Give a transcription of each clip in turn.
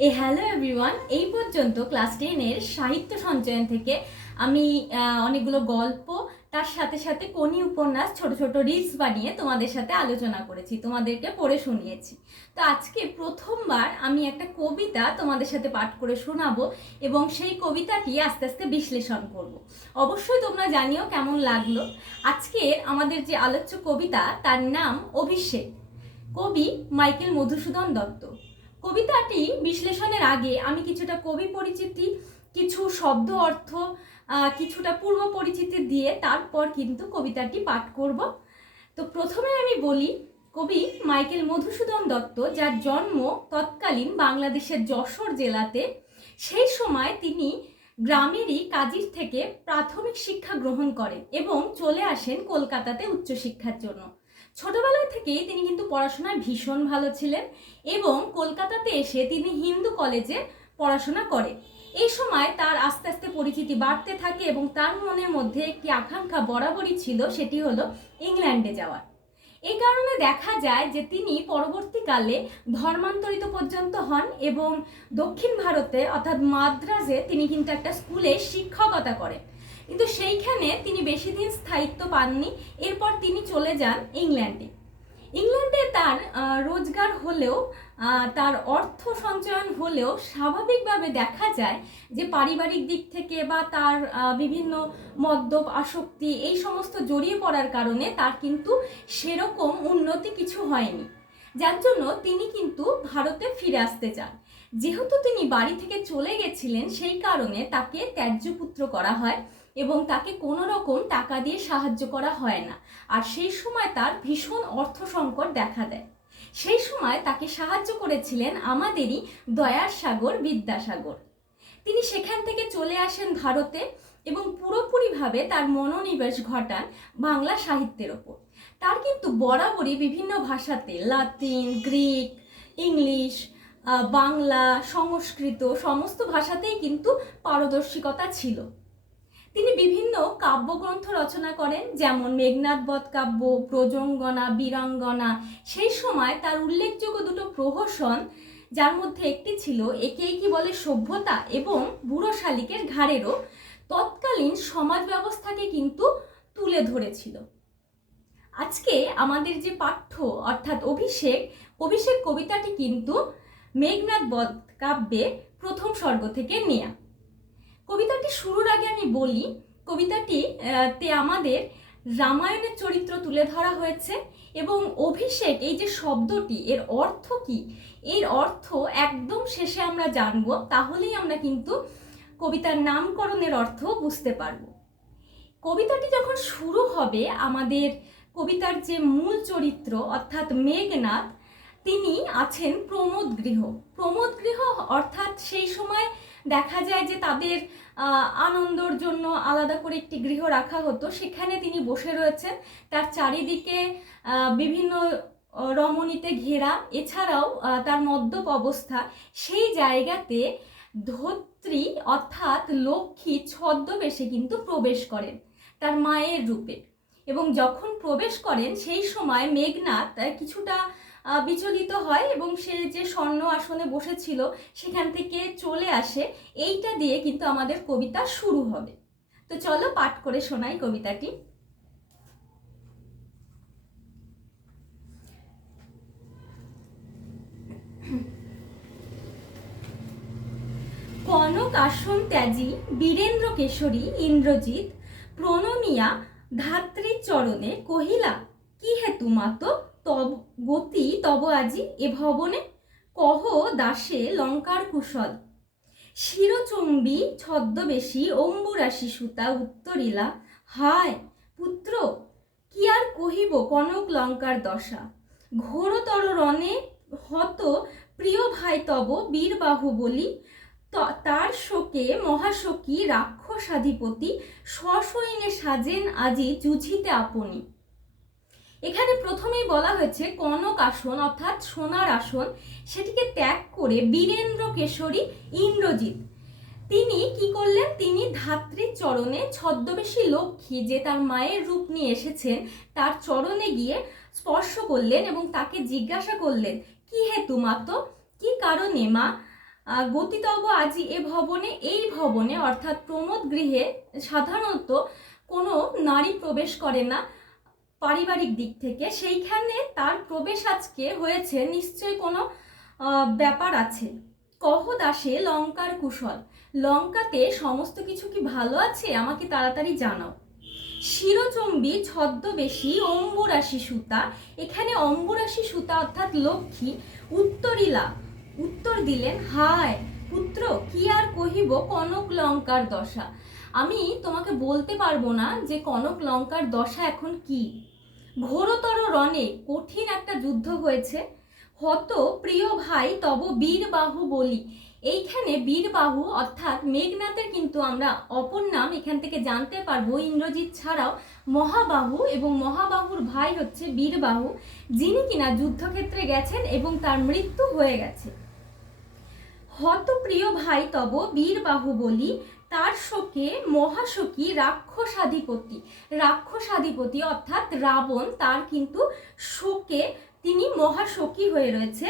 Hello everyone, এই পর্যন্ত class 10-এর সাহিত্য সঞ্চয়ন থেকে আমি অনেকগুলো গল্প, তার সাথে সাথে কোনি উপন্যাস, ছোট ছোট রিলস বানিয়ে তোমাদের সাথে আলোচনা করেছি, তোমাদেরকে পড়ে শুনিয়েছি। তো আজকে প্রথমবার আমি একটা কবিতা তোমাদের সাথে পাঠ করে শোনাবো এবং সেই কবিতাটি আস্তে আস্তে বিশ্লেষণ করব। অবশ্যই তোমরা জানিও কেমন লাগলো। আজকে আমাদের যে আলোচ্য কবিতা তার নাম অভিষেক, কবি মাইকেল মধুসূদন দত্ত। কবিতাটি বিশ্লেষণের আগে আমি কিছুটা কবি পরিচিতি, কিছু শব্দ অর্থ, কিছুটা পূর্ব পরিচিতি দিয়ে তারপর কিন্তু কবিতাটি পাঠ করব। তো প্রথমে আমি বলি, কবি মাইকেল মধুসূদন দত্ত, যার জন্ম তৎকালীন বাংলাদেশের যশোর জেলাতে, সেই সময় তিনি গ্রামেরই কাজির থেকে প্রাথমিক শিক্ষা গ্রহণ করেন এবং চলে আসেন কলকাতাতে উচ্চশিক্ষার জন্য। ছোটবেলা থেকেই তিনি কিন্তু পড়াশোনায় ভীষণ ভালো ছিলেন এবং কলকাতাতে এসে তিনি হিন্দু কলেজে পড়াশোনা করেন। এই সময় তার আস্তে আস্তে পরিচিতি বাড়তে থাকে এবং তার মনের মধ্যে একটি আকাঙ্ক্ষা বরাবরই ছিল, সেটি হলো ইংল্যান্ডে যাওয়ার। এই কারণে দেখা যায় যে তিনি পরবর্তীকালে ধর্মান্তরিত পর্যন্ত হন এবং দক্ষিণ ভারতে অর্থাৎ মাদ্রাজে তিনি কিন্তু একটা স্কুলে শিক্ষকতা করেন, কিন্তু সেইখানে তিনি বেশি দিন স্থায়িত্ব পাননি। এরপর তিনি চলে যান ইংল্যান্ডে। ইংল্যান্ডে তার রোজগার হলেও, তার অর্থ সঞ্চয়ন হলেও, স্বাভাবিকভাবে দেখা যায় যে পারিবারিক দিক থেকে বা তার বিভিন্ন মদ্যপ আসক্তি এই সমস্ত জড়িয়ে পড়ার কারণে তার কিন্তু সেরকম উন্নতি কিছু হয়নি, যার জন্য তিনি কিন্তু ভারতে ফিরে আসতে চান। যেহেতু তিনি বাড়ি থেকে চলে গেছিলেন, সেই কারণে তাকে ত্যায্যপুত্র করা হয় এবং তাকে কোনো রকম টাকা দিয়ে সাহায্য করা হয় না। আর সেই সময় তার ভীষণ অর্থ সংকট দেখা দেয়। সেই সময় তাকে সাহায্য করেছিলেন আমাদেরই দয়ার সাগর বিদ্যাসাগর। তিনি সেখান থেকে চলে আসেন ভারতে এবং পুরোপুরিভাবে তার মনোনিবেশ ঘটান বাংলা সাহিত্যের ওপর। তার কিন্তু বরাবরই বিভিন্ন ভাষাতে, লাতিন, গ্রিক, ইংলিশ, বাংলা, সংস্কৃত সমস্ত ভাষাতেই কিন্তু পারদর্শিকতা ছিল। তিনি বিভিন্ন কাব্যগ্রন্থ রচনা করেন, যেমন মেঘনাদ বধ কাব্য, ব্রজঙ্গনা, বীরাঙ্গনা। সেই সময় তার উল্লেখযোগ্য দুটো প্রহসন, যার মধ্যে একটি ছিল একেই কি বলে সভ্যতা এবং বুড়ো শালিকের ঘাড়েরও, তৎকালীন সমাজ ব্যবস্থাকে কিন্তু তুলে ধরেছিল। আজকে আমাদের যে পাঠ্য অর্থাৎ অভিষেক, অভিষেক কবিতাটি কিন্তু মেঘনাদ বধ কাব্যে প্রথম সর্গ থেকে নেয়া। কবিতাটি শুরুর আগে আমি বলি, কবিতাটি তে আমাদের রামায়ণের চরিত্র তুলে ধরা হয়েছে এবং অভিষেক এই যে শব্দটি, এর অর্থ কি, এর অর্থ একদম শেষে আমরা জানবো, তাহলেই আমরা কিন্তু কবিতার নামকরণের অর্থ বুঝতে পারবো। কবিতাটি যখন শুরু হবে, আমাদের কবিতার যে মূল চরিত্র অর্থাৎ মেঘনাদ, তিনি আছেন প্রমোদ গৃহ। প্রমোদ গৃহ অর্থাৎ সেই সময় দেখা যায় যে তাদের আনন্দর জন্য আলাদা করে একটি গৃহ রাখা হতো, সেখানে তিনি বসে রয়েছেন। তার চারিদিকে বিভিন্ন রমণীতে ঘেরা, এছাড়াও তার মদ্যপ অবস্থা। সেই জায়গাতে ধত্রী অর্থাৎ লক্ষ্মী ছদ্মবেশে কিন্তু প্রবেশ করেন তার মায়ের রূপে, এবং যখন প্রবেশ করেন সেই সময় মেঘনাদ কিছুটা বিচলিত হয় এবং সে যে স্বর্ণ আসনে বসেছিল সেখান থেকে চলে আসে। এইটা দিয়ে কিন্তু আমাদের কবিতা শুরু হবে। তো চলো পাঠ করে শোনাই কবিতাটি। কনক আসন ত্যাজি বীরেন্দ্র কেশরী ইন্দ্রজিৎ প্রণমিয়া ধাত্রীর চরণে কহিলা, কি হেতু মাত তব গতি তব আজি এ ভবনে, কহ দাসে লঙ্কার কুশল। শিরচুম্বী ছদ্মবেশী অম্বুরাশি সুতা উত্তরিলা, হায় পুত্র কি আর কহিব কনক লঙ্কার দশা, ঘোরতর রণে হত প্রিয় ভাই তব বীরবাহু বলি, তার শোকে মহাশোকী রাক্ষসাধিপতি সসৈন্যে সাজেন আজি যুঝিতে আপনি। এখানে প্রথমেই বলা হয়েছে কনক আসন অর্থাৎ সোনার আসন, সেটিকে ত্যাগ করে বীরেন্দ্র কেশরী ইন্দ্রজিৎ তিনি কি করলেন, তিনি ধাত্রীর চরণে ছদ্মবেশী লক্ষ্মী যে তার মায়ের রূপ নিয়ে এসেছেন তার চরণে গিয়ে স্পর্শ করলেন এবং তাকে জিজ্ঞাসা করলেন, কি হেতু মাতো, কি কারণে মা গতিতব আজি এ ভবনে, এই ভবনে অর্থাৎ প্রমোদ গৃহে সাধারণত কোনো নারী প্রবেশ করে না পারিবারিক দিক থেকে, সেইখানে তার প্রবেশ আজকে হয়েছে, নিশ্চয়ই কোনো ব্যাপার আছে। কহ দাসে লঙ্কার কুশল, লঙ্কাতে সমস্ত কিছু কি ভালো আছে, আমাকে তাড়াতাড়ি জানাও। শিরচম্বী ছদ্মবেশী অম্বুরাশি সুতা, এখানে অম্বুরাশি সুতা অর্থাৎ লক্ষ্মী উত্তর দিলেন, হায় পুত্র কি আর কহিব কনক লঙ্কার দশা। আমি তোমাকে বলতে পারবো না যে কনক লঙ্কার দশা এখন কি। ঘোরতর রণে, কঠিন একটা যুদ্ধ হয়েছে। হত প্রিয় ভাই তব বীরবাহু বলি, এইখানে বীরবাহু অর্থাৎ মেঘনাথের কিন্তু আমরা অপর নাম এখান থেকে জানতে পারবো ইন্দ্রজিৎ ছাড়াও মহাবাহু, এবং মহাবাহুর ভাই হচ্ছে বীরবাহু, যিনি কিনা যুদ্ধক্ষেত্রে গেছেন এবং তার মৃত্যু হয়ে গেছে। হত প্রিয় ভাই তব বীরবাহু বলি, তার শোকে মহাশোকী রাক্ষসাধিপতি অর্থাৎ রাবণ, তার কিন্তু শোকে তিনি মহাশোকী হয়ে রয়েছে,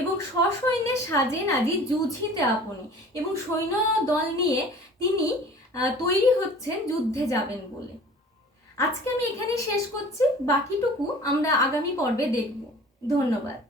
এবং সসৈন্যের সাজে নাজি যুঝিতে আপনি, এবং সৈন্য দল নিয়ে তিনি তৈরি হচ্ছেন যুদ্ধে যাবেন বলে। আজকে আমি এখানেই শেষ করছি, বাকিটুকু আমরা আগামী পর্বে দেখব। ধন্যবাদ।